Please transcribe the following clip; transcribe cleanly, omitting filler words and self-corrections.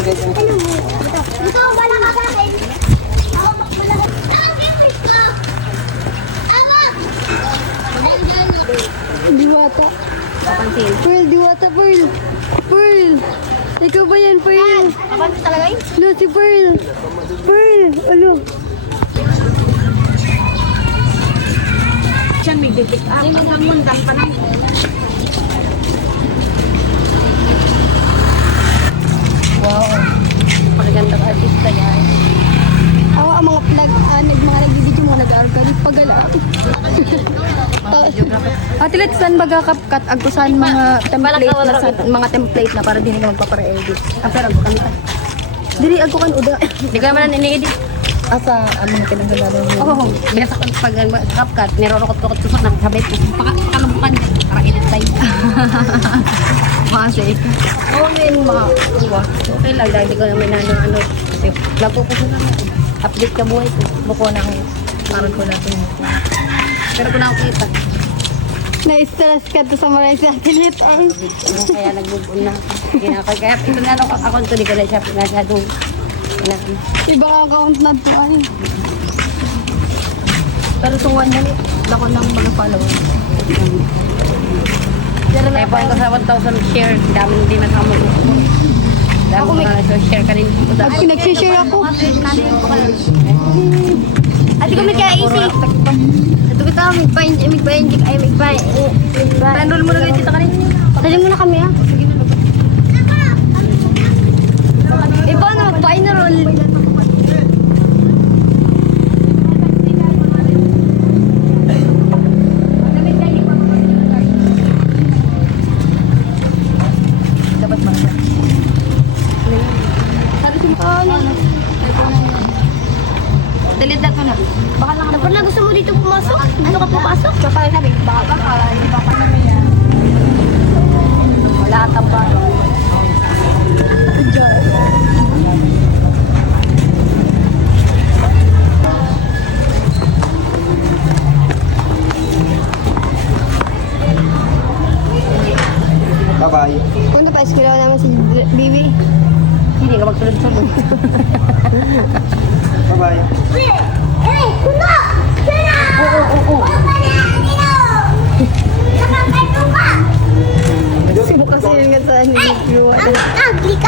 bagay yan. Ito, wala ka sa akin. Diwata. Pearl, Diwata, Pearl. Pearl. Ikaw ba yan, Pearl? Kapansin talaga yun? No, si Pearl. Pearl. Ano? Diyan may dipik. Ay, magkamundan pa na. Wow. Magagandang artista yan. Ako ang mga mga nagbibideo mo nag-organic pagala. Ate, let's saan baga kapkat agkusan mga template na mga template na para din ka magpapare-edit. Pero agko kami ta. Diri agko kan uda. Hindi ka naman ini-edit. Asa ang mga pinagdalaman mo. Oo, binasa ko pag kapkat, nirorokot-rokot ko sa nakasabay ko. Pakalubukan dyan, para edit tayo. Kasi Oo, may mga uwa. Okay lang, dahil di ko naman ano. Lapo ko na update ka buhay ko. Buko na ako. Parang ko na ito. Pero kung nakakita. na-stress ka to sa maray sa kilit ay. Kaya nag-move on na. Kaya ito na ako account ko, di ko na siya pinasyadong Ibang account na to ay. pero tuwan na rin. Ako ng mga followers. Kaya po ko sa 1,000 share. Dami hindi man ako mag-upo. Dami ko na share ka rin. Pag pinag-share ako. Ate ko may kaya easy. Ito kita, may pa-enroll mo na kayo dito ka rin. Dali mo na kami ha. Paano magpa-enroll? Dapat ba? Delete na ko na. Baka lang Dapat na gusto mo dito pumasok? Ano ka pumasok? Baka sabi, baka hindi pa pa naman yan. Wala tamba. Bye-bye. Punta pa, eskwela naman si Bibi. Hindi ka magsulod-sulod. Bye-bye. Kasi yun nga sa video.